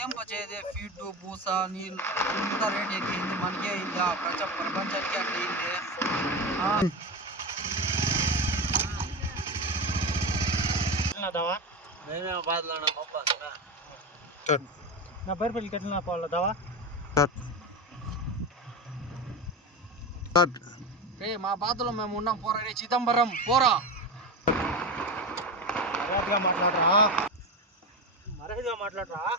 ఏం చేదే ఫీడ్ పూస నీళ్ళు అంత రేట్ ఎక్కింది, మనకే అయింది, ప్రపంచానికి అట్లయింది. నా పేరు పెళ్ళి కట్టిన పోవాలా దావా మా బాధలో మేము ఉన్నాం. పోరా రే చిదంబరం, పోరా. మర్యాదగా మాట్లాడరా.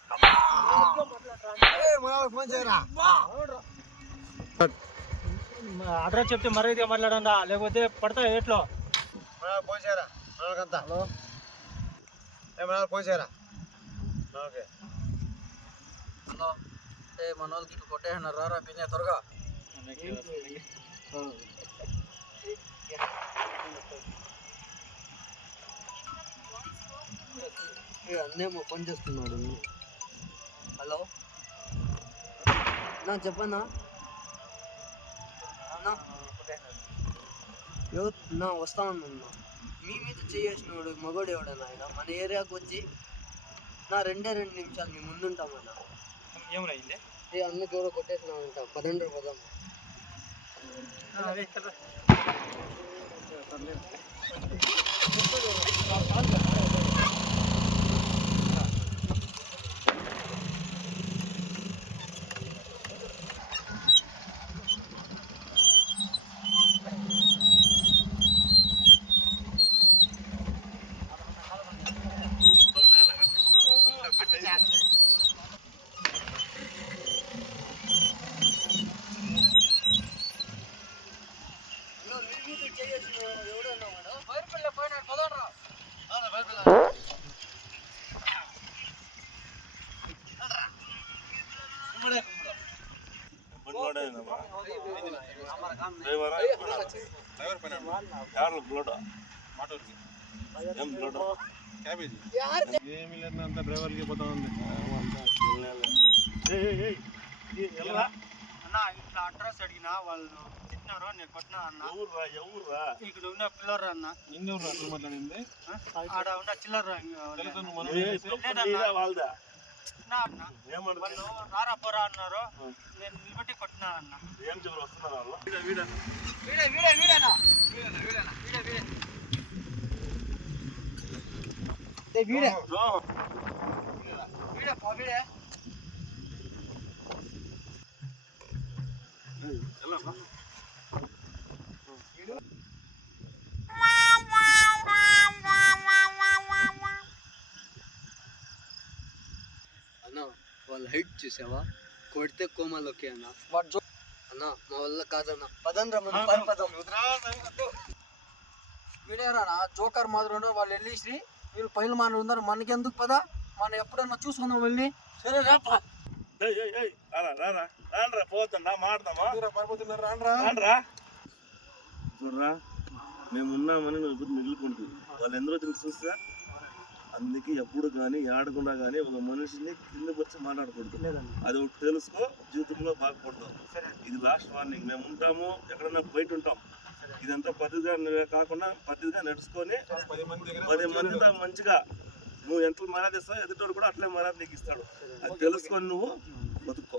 అడ్రస్ చెప్తే మర్యాదగా మాట్లాడండా, లేకపోతే పడతా ఏట్లో. హలో, మన వాళ్ళకి ఇట్లా కొట్టేసినారు, రారా పిన్నే త్వరగా. అన్నేమో పని చేస్తున్నాడు. హలో నా చెప్పన్నా, ఎవరు నా వస్తామన్నా. మీ మీద చేసినవాడు మగోడు ఎవడన్నా ఆయన మన ఏరియాకి వచ్చి నా 2 నిమిషాలు మీ ముందుంటామన్నా. ఏమైంది? అన్నకి ఎవరో కొట్టేసినామంట, 12 పోదాం. ఏమి లేదు, అంత డ్రైవర్కి పోతా ఉంది. అన్న ఇట్లా అడ్రస్ అడిగినా వాళ్ళు తిట్టినారు, నేను కొట్టినా అన్న. ఇక్కడ ఉన్న పిల్లర్ అన్న. అట్లా మాట్లాడింది ఆడ ఉన్న చిల్లర వాళ్ళు రారా పోరా అన్నారు, నేను నిలబెట్టి కొట్టినా అన్న. ఏం చెప్పారు వస్తున్నారు అన్న వాళ్ళ హైట్ చూసావా, కొడితే కోమాలోకి అన్న. అన్న మా వల్ల కాదన్న, వీడేరా జోకర్ మాదిరి వాళ్ళు వెళ్ళేసి వీళ్ళు పైలు మన ఉన్నారు, మనకెందుకు పదా, మనం ఎప్పుడన్నా చూసుకుందాం వెళ్ళి. సరే రాపా పోతుందా మాడదామా చూడరా, మేము ఉన్నామని నువ్వు ఎప్పుడు మిగిలిపోతుంది. వాళ్ళు ఎందరో తిరిగి చూస్తా, అందుకే ఎప్పుడు కానీ ఆడకుండా కానీ ఒక మనిషిని కిందకి వచ్చి మాట్లాడకూడదు. అది ఒకటి తెలుసుకో, జీవితంలో బాగుపడతాం. ఇది లాస్ట్ వార్నింగ్. మేము ఉంటాము, ఎక్కడన్నా బయట ఉంటాం. ఇదంతా పద్ధతిగా కాకుండా పద్ధతిగా నడుచుకొని 10 మందితో మంచిగా నువ్వు ఎంత మర్యాద ఇస్తావు, ఎదుటోడు కూడా అట్లే మర్యాద నీకు ఇస్తాడు. అది తెలుసుకొని నువ్వు బతుక్కో.